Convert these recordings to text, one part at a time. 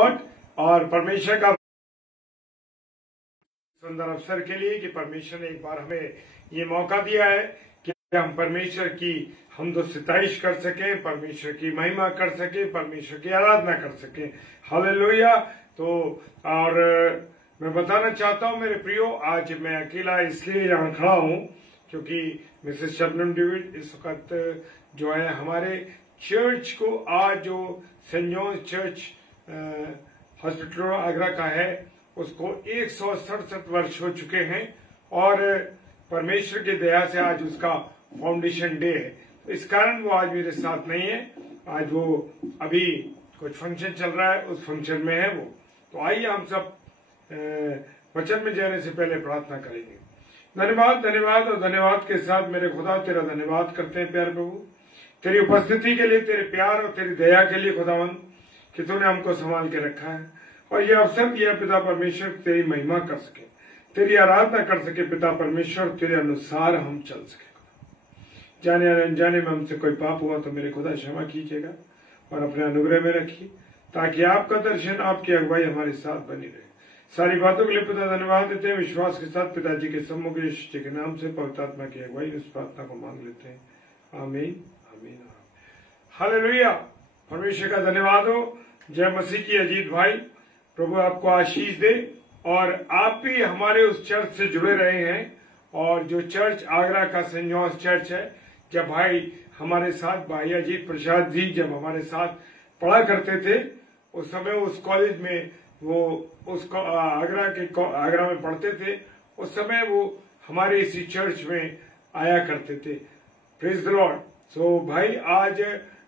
और परमेश्वर का सुंदर अवसर के लिए कि परमेश्वर ने एक बार हमें ये मौका दिया है कि हम परमेश्वर की हमदो सिताइश कर सके, परमेश्वर की महिमा कर सके, परमेश्वर की आराधना कर सके। हालेलुया। तो और मैं बताना चाहता हूं मेरे प्रियो, आज मैं अकेला इसलिए यहाँ खड़ा हूं क्योंकि मिसेस शबनम डेविड इस वक्त जो है हमारे चर्च को, आज जो Saint John's church hospital Agra का है उसको 167 वर्ष हो चुके हैं और परमेश्वर की दया से आज उसका फाउंडेशन डे है। तो इस कारण वो आज मेरे साथ नहीं है। आज वो अभी कुछ फंक्शन चल रहा है, उस फंक्शन में है वो। तो आइए हम सब वचन में जाने से पहले प्रार्थना करेंगे। धन्यवाद, धन्यवाद और धन्यवाद के साथ मेरे खुदा तेरा धन्यवाद करते हैं प्यारे प्रभु, तेरी उपस्थिति के लिए, तेरे प्यार और तेरी दया के लिए खुदावन कि तूने हमको संभाल के रखा है और ये अवसर दिया पिता परमेश्वर तेरी महिमा कर सके, तेरी आराधना कर सके पिता परमेश्वर, तेरे अनुसार हम चल सके। जाने या अनजाने में हमसे कोई पाप हुआ तो मेरे खुदा क्षमा कीजिएगा और अपने अनुग्रह में रखिए ताकि आपका दर्शन, आपकी अगुवाई हमारे साथ बनी रहे। सारी बातों के लिए पिता धन्यवाद देते हैं। विश्वास के साथ पिताजी के सम्मुख यीशु जी के नाम से पवित्र आत्मा की अगुवाई इस प्रार्थना को मांग लेते हैं। आमीन, आमीन। हालेलुया। परमेश्वर का धन्यवाद हो। जय मसीह की। अजीत भाई, प्रभु आपको आशीष दे और आप भी हमारे उस चर्च से जुड़े रहे हैं। और जो चर्च आगरा का सेंट जॉन्स चर्च है, जब भाई हमारे साथ, भाई अजीत प्रसाद जी जब हमारे साथ पढ़ा करते थे उस समय उस कॉलेज में वो उस आगरा में पढ़ते थे, उस समय वो हमारे इसी चर्च में आया करते थे। Praise the Lord. सो भाई आज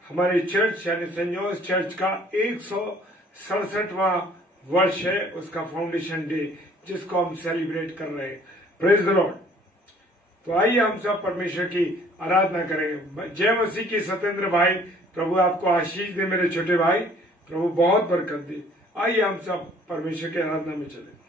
हमारे चर्च यानी सेंट जॉन्स चर्च का 167वां वर्ष है, उसका फाउंडेशन डे जिसको हम सेलिब्रेट कर रहे हैं। Praise the Lord. तो आइए हम सब परमेश्वर की आराधना करेंगे। जय मसीह की। सत्येंद्र भाई, प्रभु आपको आशीष दे मेरे छोटे भाई, प्रभु बहुत बरकत दे। आइए हम सब परमेश्वर की आराधना में चले।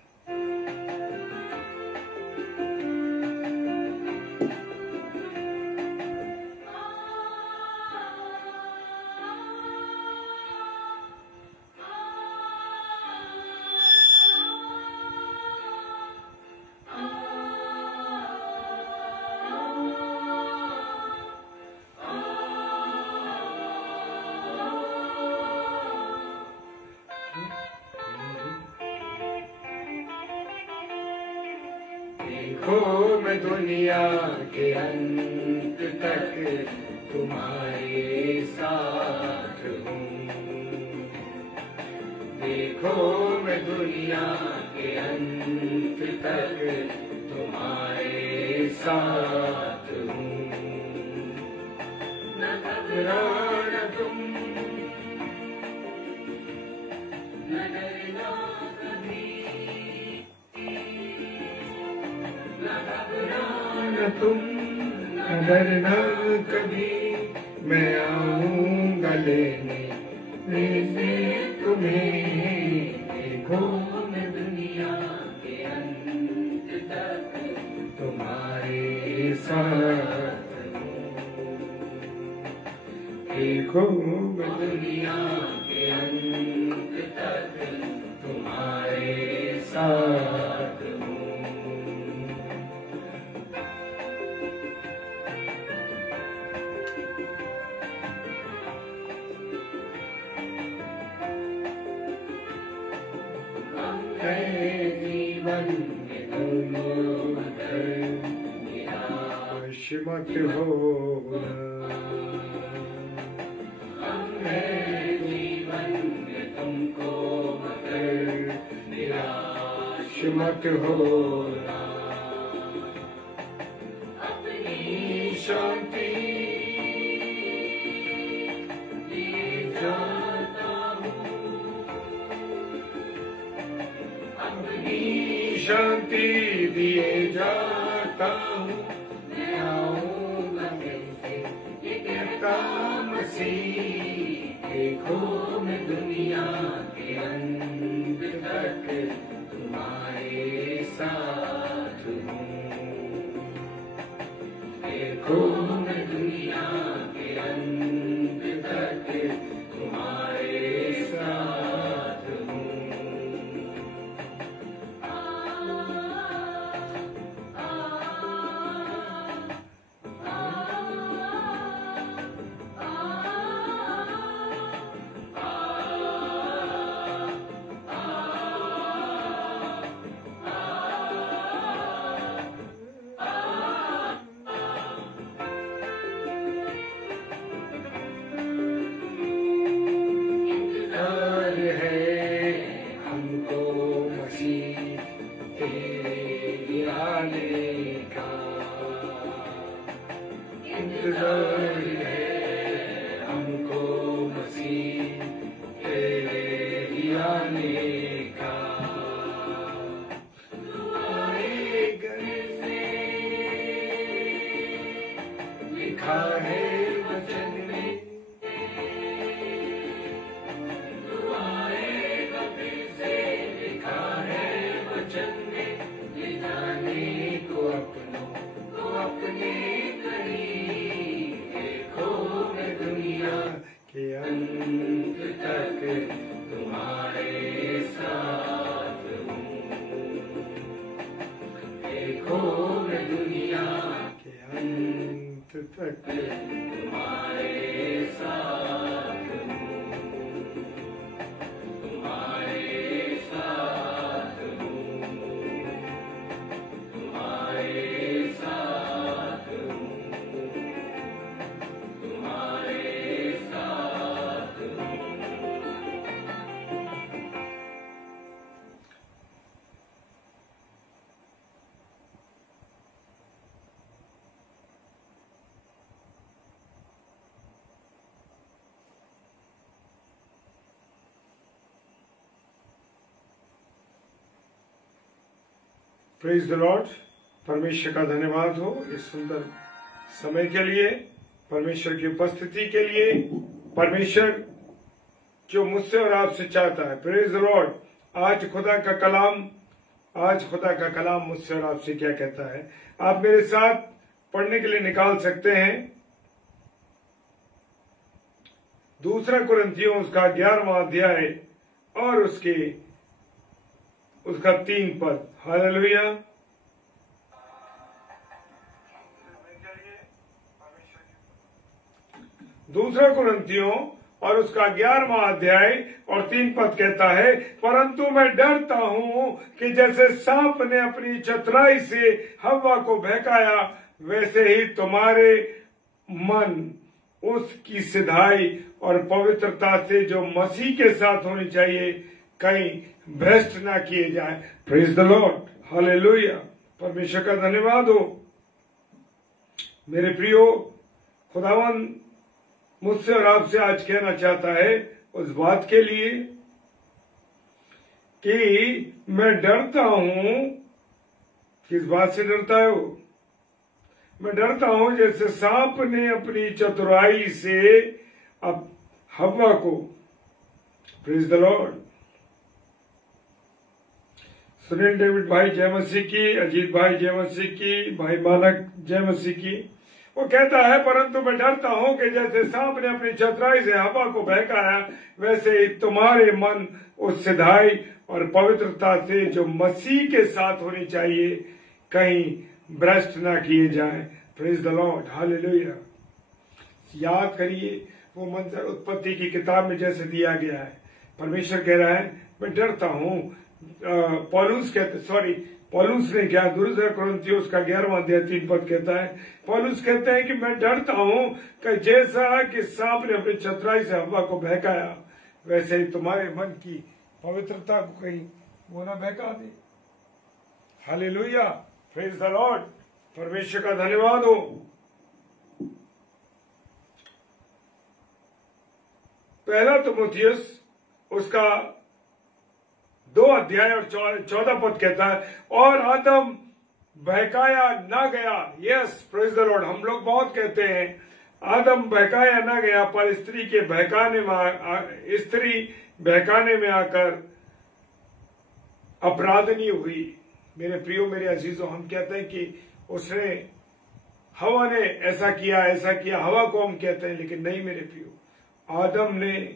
देखो मैं दुनिया के अंत तक तुम्हारे साथ हूँ। देखो मैं दुनिया के अंत तक तुम्हारे साथ हूँ। न घबराना तुम, न डरना कभी, न तुम न डरना कभी, मैं आऊंगा लेने तुम्हें। देखो मैं दुनिया के अंत तक तुम्हारे साथ हूँ। देखो मैं दुनिया के अंत तक तुम्हारे साथ हूँ। जीवन में तुम निराश मत हो। जीवन में तुमको मगर निराश मत हो। अपनी शांति दिए जाता हूँ, अपनी शांति दिए जाता हूँ। मैं आऊंगा कैसे ये कहता मसीह। देखो मैं दुनिया के अंत तक तुम्हारे साथ हूँ। देखो मैं दुनिया के अंत तक तुम्हारे साथ हूँ। जाने का दुआए घर में लिखा है वचन में, दुआए कब्र से लिखा है वचन में, ले जाने को अपनों को अपने करीब, देखो मैं दुनिया के अंत तक तुम्हारे साथ हूँ, देखो मैं दुनिया के अंत तक तुम्हारे साथ हूँ, तुम्हारे साथ हूँ, तुम्हारे साथ हूँ, तुम्हारे साथ हूँ। Praise the Lord. परमेश्वर का धन्यवाद हो इस सुंदर समय के लिए, परमेश्वर की उपस्थिति के लिए, परमेश्वर जो मुझसे और आपसे चाहता है। Praise the Lord. आज खुदा का कलाम मुझसे और आपसे क्या कहता है, आप मेरे साथ पढ़ने के लिए निकाल सकते हैं। 2 कुरिन्थियों उसका 11वां अध्याय और उसका 3 पद। हालेलुया। 2 कुरिन्थियों और उसका 11वां अध्याय और 3 पद कहता है, परंतु मैं डरता हूं कि जैसे सांप ने अपनी चतुराई से हव्वा को बहकाया, वैसे ही तुम्हारे मन उसकी सिधाई और पवित्रता से जो मसीह के साथ होनी चाहिए कहीं भ्रष्ट ना किए जाए। Praise the Lord. हालेलुया। परमेश्वर का धन्यवाद हो। मेरे प्रियो, खुदावन मुझसे और आपसे आज कहना चाहता है उस बात के लिए कि मैं डरता हूं। किस बात से डरता है वो? मैं डरता हूं जैसे सांप ने अपनी चतुराई से अब हव्वा को, praise the Lord, Sunil David भाई जय मसीह की, अजीत भाई जय मसीह की, भाई मानक जय मसीह की। वो कहता है, परंतु मैं डरता हूं कि जैसे सांप ने अपनी चतुराई से हवा को बहकाया, वैसे ही तुम्हारे मन उस सिधाई और पवित्रता से जो मसीह के साथ होनी चाहिए कहीं भ्रष्ट ना किए जाएं। Praise the Lord. हालेलुया। याद करिए वो मंजर उत्पत्ति की किताब में जैसे दिया गया है। परमेश्वर कह रहा है मैं डरता हूं। पौलुस ने क्या, 2 कुरिन्थियों उसका 11वां अध्याय 3 पद कहता है, पौलुस कहते हैं कि मैं डरता हूं कि जैसा कि सांप ने अपनी चतुराई से हव्वा को बहकाया, वैसे ही तुम्हारे मन की पवित्रता को कहीं वो ना बहका दे। हालेलुया। Praise the Lord. परमेश्वर का धन्यवाद हो। पहला तिमुथियुस उसका 2 अध्याय और 14 पद कहता है, और आदम बहकाया ना गया। Yes, praise the Lord. हम लोग बहुत कहते हैं आदम बहकाया ना गया, पर स्त्री बहकाने में आकर अपराधनी हुई। मेरे प्रियो, मेरे अजीजों, हम कहते हैं कि उसने, हवा ने ऐसा किया, हवा को हम कहते हैं, लेकिन नहीं मेरे प्रियो, आदम ने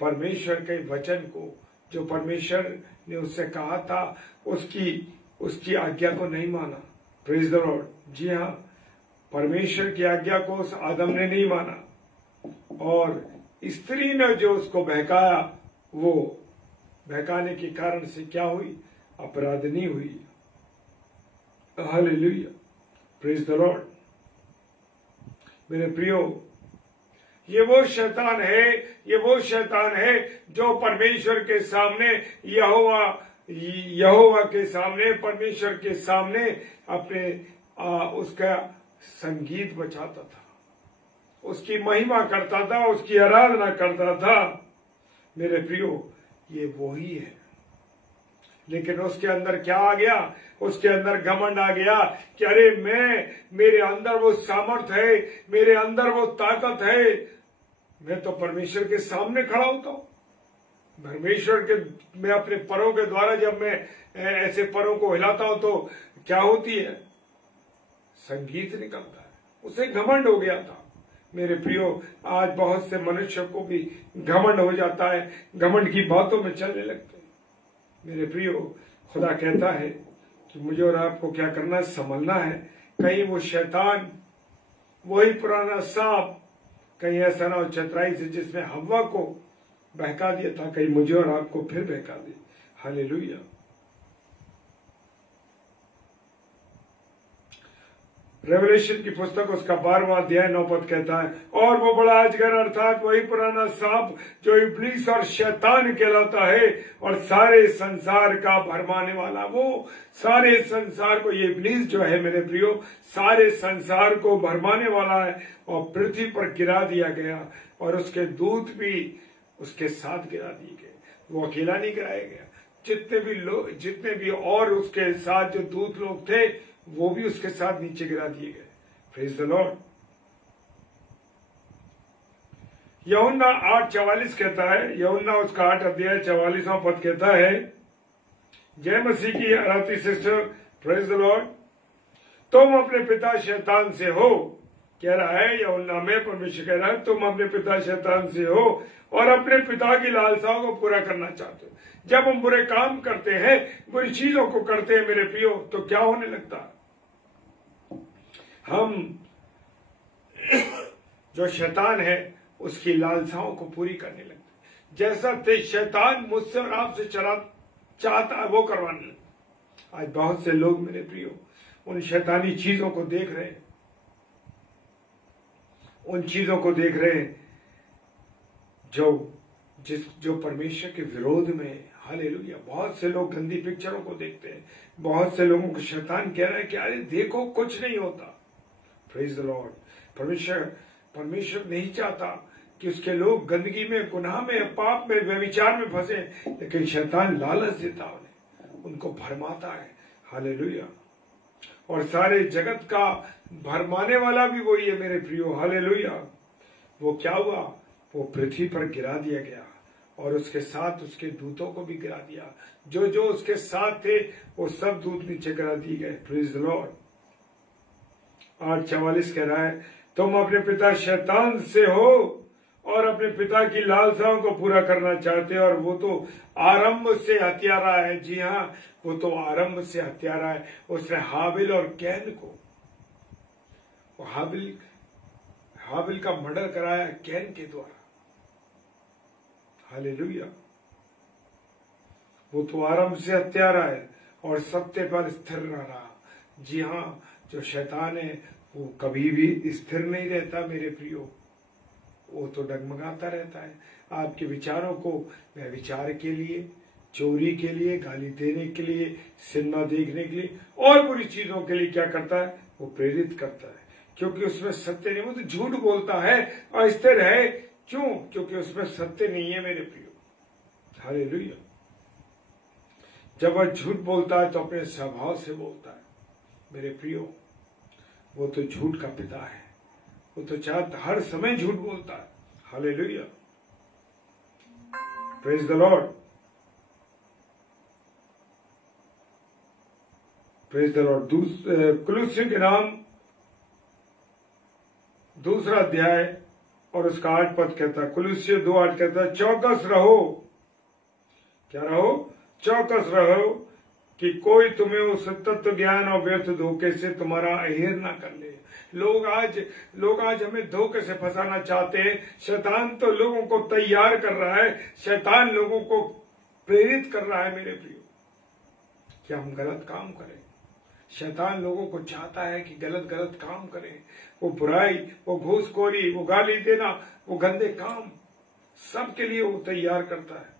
परमेश्वर के वचन को, जो परमेश्वर ने उससे कहा था, उसकी आज्ञा को नहीं माना। Praise the Lord. जी हाँ, परमेश्वर की आज्ञा को उस आदम ने नहीं माना, और स्त्री ने जो उसको बहकाया, वो बहकाने के कारण से क्या हुई? अपराधनी हुई। हालेलुया। Praise the Lord. मेरे प्रियो, ये वो शैतान है जो परमेश्वर के सामने, यहोवा के सामने, परमेश्वर के सामने अपने उसका संगीत बजाता था, उसकी महिमा करता था, उसकी आराधना करता था। मेरे प्रियो, ये वो ही है। लेकिन उसके अंदर क्या आ गया? उसके अंदर घमंड आ गया कि अरे मेरे अंदर वो सामर्थ है, मेरे अंदर वो ताकत है, मैं तो परमेश्वर के सामने खड़ा होता हूं। परमेश्वर के, मैं अपने परों के द्वारा जब मैं ऐसे परों को हिलाता हूं तो क्या होती है? संगीत निकलता है। उसे घमंड हो गया था। मेरे प्रियो, आज बहुत से मनुष्य को भी घमंड हो जाता है, घमंड की बातों में चलने लगते हैं। मेरे प्रियो, खुदा कहता है कि मुझे और आपको क्या करना है? संभलना है। कहीं वो शैतान, वही पुराना सांप, कहीं ऐसा ना हो चतुराई से जिसने हव्वा को बहका दिया था, कहीं मुझे और आपको फिर बहका दे। हालेलुया। रेवलेशन की पुस्तक उसका 12वां अध्याय 9 पद कहता है, और वो बड़ा अजगर अर्थात वही पुराना सांप जो इब्लीस और शैतान कहलाता है और सारे संसार का भरमाने वाला, वो सारे संसार को, ये इब्लीस जो है मेरे प्रियो, सारे संसार को भरमाने वाला है और पृथ्वी पर गिरा दिया गया और उसके दूत भी उसके साथ गिरा दिए गए। वो अकेला नहीं गिराया गया, जितने भी और उसके साथ जो दूत लोग थे वो भी उसके साथ नीचे गिरा दिए गए। Praise the Lord. यूहन्ना 8:44 कहता है, यूहन्ना उसका 8 अध्याय 44वां पद कहता है, जय मसीह की आराधना सिस्टर, प्रेज द लॉर्ड। तुम अपने पिता शैतान से हो, कह रहा है यूहन्ना में, परमेश्वर कह रहा है तुम अपने पिता शैतान से हो और अपने पिता की लालसाओं को पूरा करना चाहते हो। जब हम बुरे काम करते हैं, बुरी चीजों को करते हैं मेरे प्रियो, तो क्या होने लगता है? हम जो शैतान है उसकी लालसाओं को पूरी करने लगते। जैसा शैतान मुझसे और आपसे चाहता है वो करवाने लगता। आज बहुत से लोग मेरे प्रियो उन शैतानी चीजों को देख रहे हैं, उन चीजों को देख रहे हैं जो परमेश्वर के विरोध में। हालेलुया। बहुत से लोग गंदी पिक्चरों को देखते हैं। बहुत से लोगों को शैतान कह रहा है कि अरे देखो कुछ नहीं होता। Praise the Lord. परमेश्वर नहीं चाहता कि उसके लोग गंदगी में, गुनाह में, पाप में, व्यभिचार में फंसे, लेकिन शैतान लालच देता उन्हें, उनको भरमाता है। हालेलुया। और सारे जगत का भरमाने वाला भी वही है मेरे प्रियो। हालेलुया। वो क्या हुआ? वो पृथ्वी पर गिरा दिया गया और उसके साथ उसके दूतों को भी गिरा दिया। जो जो उसके साथ थे वो सब दूत नीचे गिरा दिए गए। Praise the Lord. 8:44 कह रहा है, तुम अपने पिता शैतान से हो और अपने पिता की लालसाओं को पूरा करना चाहते हो, और वो तो आरंभ से हत्यारा है। जी हाँ, वो तो आरंभ से हत्यारा है। उसने हाबिल और कैन को, हाबिल का मर्डर कराया कैन के द्वारा। हालेलुया। वो तो आरंभ से हत्यारा है और सत्य पर स्थिर न रहा। जी हाँ, जो शैतान है वो कभी भी स्थिर नहीं रहता मेरे प्रियो। वो तो डगमगाता रहता है। आपके विचारों को व्यभिचार के लिए, चोरी के लिए, गाली देने के लिए, सिनेमा देखने के लिए और बुरी चीजों के लिए क्या करता है? वो प्रेरित करता है, क्योंकि उसमें सत्य नहीं। वो तो झूठ बोलता है, अस्थिर है। क्यों? क्योंकि उसमें सत्य नहीं है मेरे प्रियो। हालेलुया। जब वह झूठ बोलता है तो अपने स्वभाव से बोलता है मेरे प्रियो। वो तो झूठ का पिता है। वो तो चाहता हर समय झूठ बोलता है। Hallelujah. Praise the Lord. Praise the Lord. कुलुस्सियों के नाम 2 अध्याय और उसका 8 पद कहता है, कुलुस्सियों 2:8 कहता है, चौकस रहो। क्या रहो? चौकस रहो कि कोई तुम्हें उस तत्व ज्ञान और व्यर्थ धोखे से तुम्हारा अहेर ना कर ले। लोग आज हमें धोखे से फंसाना चाहते हैं। शैतान तो लोगों को तैयार कर रहा है, शैतान लोगों को प्रेरित कर रहा है मेरे प्रियो कि हम गलत काम करें। शैतान लोगों को चाहता है कि गलत काम करें। वो बुराई, वो घूसखोरी, वो गाली देना, वो गंदे काम, सबके लिए वो तैयार करता है।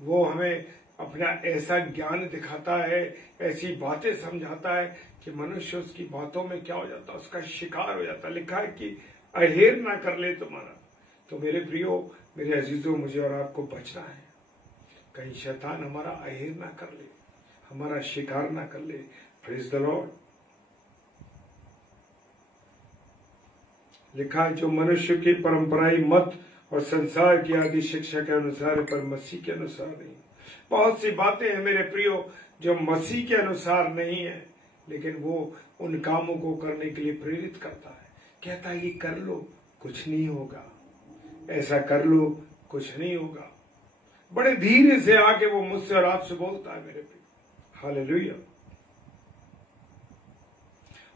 वो हमें अपना ऐसा ज्ञान दिखाता है, ऐसी बातें समझाता है कि मनुष्य उसकी बातों में क्या हो जाता है? उसका शिकार हो जाता है। लिखा है कि अहेर ना कर ले तुम्हारा। तो मेरे प्रियो, मेरे अजीजों, मुझे और आपको बचना है, कहीं शैतान हमारा अहेर ना कर ले, हमारा शिकार ना कर ले। Praise the Lord. लिखा है, जो मनुष्य की परंपराई मत और संसार की आदि शिक्षा के अनुसार है, पर मसीह के अनुसार नहीं। बहुत सी बातें हैं मेरे प्रियो जो मसीह के अनुसार नहीं है, लेकिन वो उन कामों को करने के लिए प्रेरित करता है। कहता है ये कर लो, कुछ नहीं होगा, ऐसा कर लो, कुछ नहीं होगा। बड़े धीरे से आके वो मुझसे और आपसे बोलता है मेरे प्रियो। हालेलुया।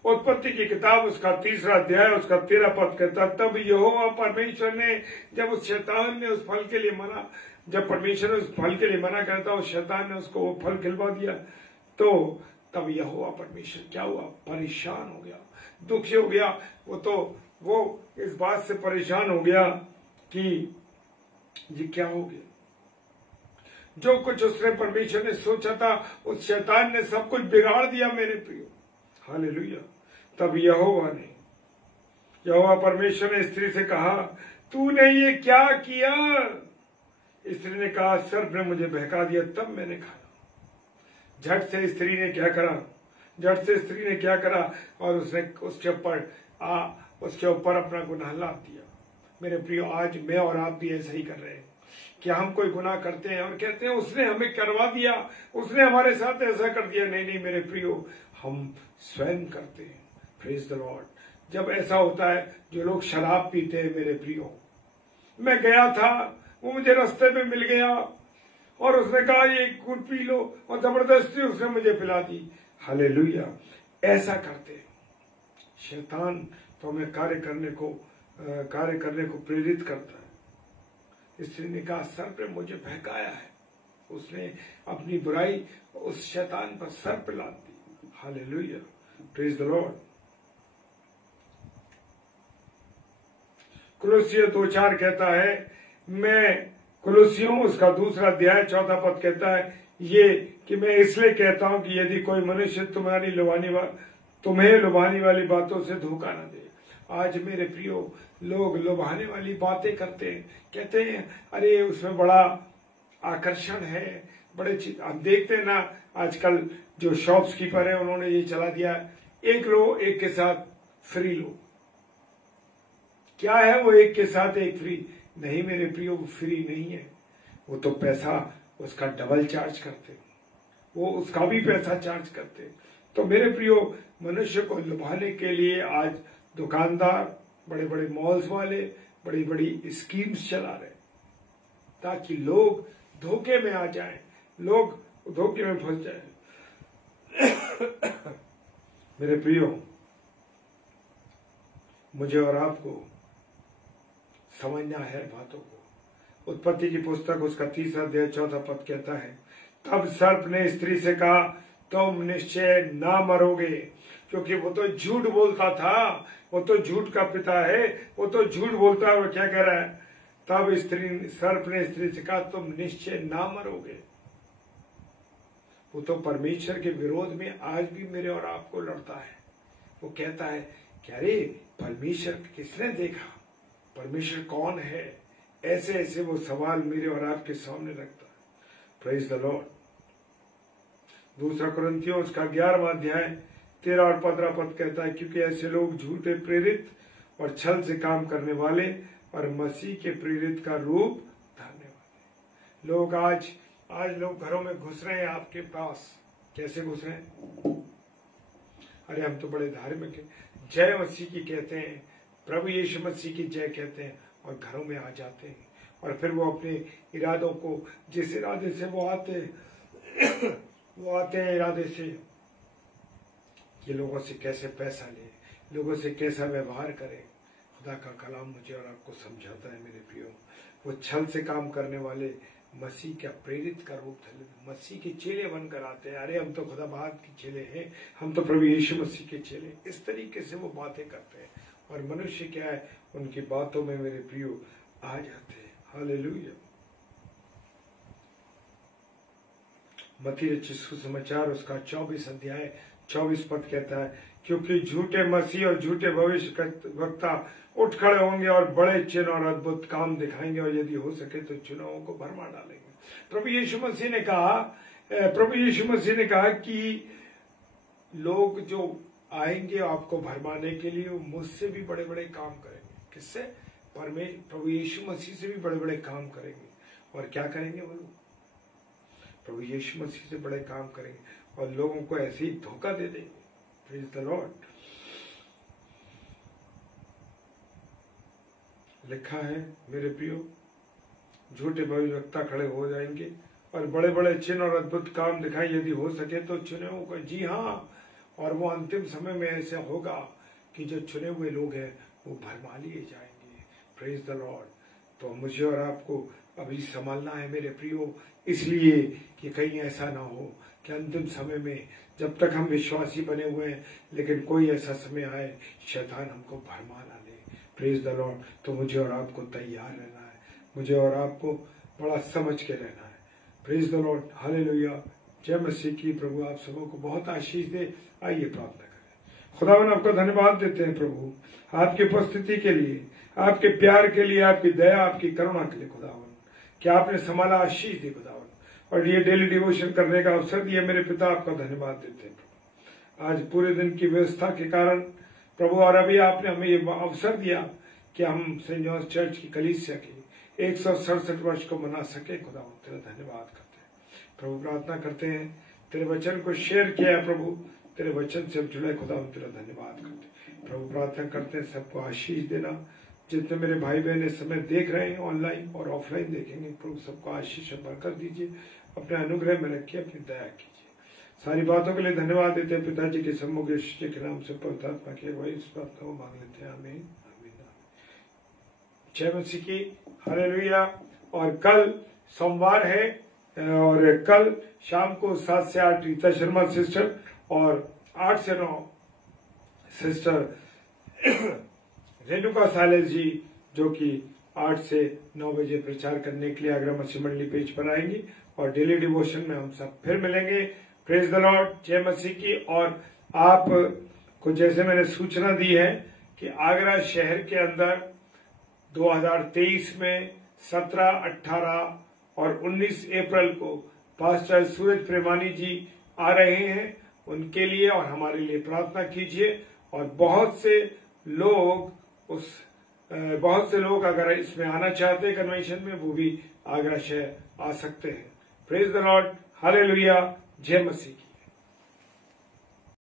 उत्पत्ति की किताब उसका 3 अध्याय उसका 13 पद कहता, तब यहोवा परमेश्वर ने जब उस शैतान ने उस फल के लिए मना, जब परमेश्वर ने उस फल के लिए मना करता और शैतान ने उसको वो फल खिलवा दिया, तो तब यहोवा परमेश्वर क्या हुआ? परेशान हो गया, दुखी हो गया। वो इस बात से परेशान हो गया कि ये क्या हो गया। जो कुछ उसने परमेश्वर ने सोचा था, उस शैतान ने सब कुछ बिगाड़ दिया मेरे प्रियो। हालेलुया। तब यहोवा परमेश्वर ने स्त्री से कहा, तूने ये क्या किया? स्त्री ने कहा, सर्प ने मुझे बहका दिया, तब मैंने खाया। झट से स्त्री ने क्या करा और उसने उसके ऊपर अपना गुनाह लाद दिया। मेरे प्रियो, आज मैं और आप भी ऐसा ही कर रहे हैं कि हम कोई गुनाह करते हैं और कहते हैं उसने हमें करवा दिया, उसने हमारे साथ ऐसा कर दिया। नहीं मेरे प्रियो, हम स्वयं करते हैं। Praise the Lord. जब ऐसा होता है, जो लोग शराब पीते हैं मेरे प्रियो, मैं गया था, वो मुझे रास्ते में मिल गया और उसने कहा ये गुड़ पी लो, और जबरदस्ती उसने मुझे पिला दी। हालेलुया। ऐसा करते हैं। शैतान तो हमें कार्य करने को प्रेरित करता है। स्त्री ने कहा, सर्प ने मुझे बहकाया है। उसने अपनी बुराई उस शैतान पर सर्प लाद दी। हालेलुया। Praise the Lord. कुलुस्सियों 2:4 कहता है, मैं कुलुस्सियों उसका 2 अध्याय 14 पद कहता है, ये कि मैं इसलिए कहता हूं कि यदि कोई मनुष्य तुम्हें लुभाने वाली बातों से धोखा न दे। आज मेरे प्रियो, लोग लुभाने वाली बातें करते हैं, कहते हैं अरे उसमें बड़ा आकर्षण है, बड़े चीज। आप देखते हैं ना, आजकल जो शॉप्सकीपर है उन्होंने ये चला दिया, एक लो एक के साथ फ्री लो। क्या है वो? एक के साथ एक फ्री? नहीं मेरे प्रियो, वो फ्री नहीं है, वो तो पैसा उसका डबल चार्ज करते, वो उसका भी पैसा चार्ज करते। तो मेरे प्रियो, मनुष्य को लुभाने के लिए आज दुकानदार, बड़े बड़े मॉल्स वाले बड़ी बड़ी स्कीम्स चला रहे, ताकि लोग धोखे में आ जाएं, लोग धोखे में फंस जाएं। मेरे प्रियो, मुझे और आपको समझना है बातों को। उत्पत्ति की पुस्तक उसका 3 अध्याय 14 पद कहता है, तब सर्प ने स्त्री से कहा, तुम निश्चय ना मरोगे। क्योंकि वो तो झूठ बोलता था, वो तो झूठ का पिता है, वो तो झूठ बोलता है। वो क्या कह रहा है? तब सर्प ने स्त्री से कहा, तुम निश्चय ना मरोगे। वो तो परमेश्वर के विरोध में आज भी मेरे और आपको लड़ता है। वो कहता है कि अरे परमेश्वर किसने देखा, परमेश्वर कौन है? ऐसे ऐसे वो सवाल मेरे और आपके सामने रखता है। Praise the Lord. 2 कुरिन्थियों उसका 11वां अध्याय 13 और 15 पद कहता है, क्योंकि ऐसे लोग झूठे प्रेरित और छल से काम करने वाले और मसीह के प्रेरित का रूप धारने वाले लोग आज लोग घरों में घुस रहे हैं आपके पास। कैसे घुस रहे हैं? अरे हम तो बड़े धार्मिक हैं, जय मसीह की कहते हैं, प्रभु यीशु मसीह की जय कहते हैं, और घरों में आ जाते हैं। और फिर वो अपने इरादों को, जिस इरादे से वो आते हैं इरादे से कि लोगों से कैसे पैसा ले, लोगों से कैसा व्यवहार करे। खुदा का कलाम मुझे और आपको समझाता है मेरे प्रियो, वो छल से काम करने वाले मसीह का प्रेरित का रूप धरे, मसीह के चेले बनकर आते हैं। अरे हम तो खुदा बात के चेले हैं, हम तो प्रभु यीशु मसीह के चेले। इस तरीके से वो बातें करते हैं, और मनुष्य क्या है, उनकी बातों में मेरे प्रियो आ जाते हैं। हालेलुया। मत्ती रचित सुसमाचार उसका 24 अध्याय 24 पद कहता है, क्योंकि झूठे मसीह और झूठे भविष्य वक्ता उठ खड़े होंगे और बड़े चिन्ह और अद्भुत काम दिखाएंगे, और यदि हो सके तो चुनावों को भरमा डालेंगे। प्रभु यीशु मसीह ने कहा कि लोग जो आएंगे आपको भरमाने के लिए, वो मुझसे भी बड़े बड़े काम करेंगे। किससे? प्रभु यीशु मसीह से भी बड़े बड़े काम करेंगे। और क्या करेंगे वो लोग? प्रभु यीशु मसीह से बड़े काम करेंगे और लोगों को ऐसे ही धोखा दे देंगे। Praise the Lord. लिखा है मेरे प्रियो, झूठे भविष्यवक्ता खड़े हो जाएंगे और बड़े बड़े चिन्ह और अद्भुत काम दिखाई, यदि हो सके तो चुने हुए। जी हाँ, और वो अंतिम समय में ऐसा होगा कि जो चुने हुए लोग हैं वो भरमा लिए जाएंगे। Praise the Lord. तो मुझे और आपको अभी संभालना है मेरे प्रियो, इसलिए कि कहीं ऐसा ना हो कि अंतिम समय में जब तक हम विश्वासी बने हुए हैं, लेकिन कोई ऐसा समय आए शैतान हमको भरमा ना ले। Praise the Lord. तो मुझे और आपको तैयार रहना है, मुझे और आपको बड़ा समझ के रहना है। Praise the Lord. हालेलुया। जय मसीह की। प्रभु आप सबों को बहुत आशीष दे। आइए प्रार्थना करें। खुदावन आपका धन्यवाद देते हैं प्रभु, आपकी उपस्थिति के लिए, आपके प्यार के लिए, आपकी दया, आपकी करुणा के लिए खुदावन, कि आपने संभाला, आशीष दी खुदावन, और ये डेली डिवोशन करने का अवसर दिया मेरे पिता, आपका धन्यवाद देते हैं प्रभु। आज पूरे दिन की व्यवस्था के कारण प्रभु, और अभी आपने हमें ये अवसर दिया कि हम सेंट जॉन्स चर्च की कलीसिया की 167 वर्ष को मना सके। खुदावन तेरा धन्यवाद करते हैं प्रभु। प्रार्थना करते हैं, तेरे वचन को शेयर किया है प्रभु, तेरे वचन से जुड़े। खुदावन तेरा धन्यवाद करते हैं प्रभु। प्रार्थना करते हैं सबको आशीष देना, जितने मेरे भाई बहन इस समय देख रहे हैं, ऑनलाइन और ऑफलाइन देखेंगे प्रभु, सबको आशीष और बरकत दीजिए, अपने अनुग्रह में रखिए, अपनी दया कीजिए। सारी बातों के लिए धन्यवाद देते हैं पिताजी के सम्मुख यीशु जी के नाम से पवित्र आत्मा के वही इस प्रार्थना को मांग लेते हैं। आमीन आमीन। जय मसीह की। हालेलुया। और कल सोमवार है, और कल शाम को 7 से 8 रीता शर्मा सिस्टर और 8 से 9 सिस्टर रेणुका सालेस जी, जो कि 8 से 9 बजे प्रचार करने के लिए आगरा मसीह मंडली पेज पर आएंगी, और डेली डिवोशन में हम सब फिर मिलेंगे। Praise the Lord. जय मसीह की। और आप को जैसे मैंने सूचना दी है कि आगरा शहर के अंदर 2023 में 17, 18 और 19 अप्रैल को पास्टर सूरज प्रेमानी जी आ रहे हैं। उनके लिए और हमारे लिए प्रार्थना कीजिए। और बहुत से लोग अगर इसमें आना चाहते हैं कन्वेंशन में, वो भी आगरा शहर आ सकते हैं। Praise the Lord. हालेलुया। जय मसीह।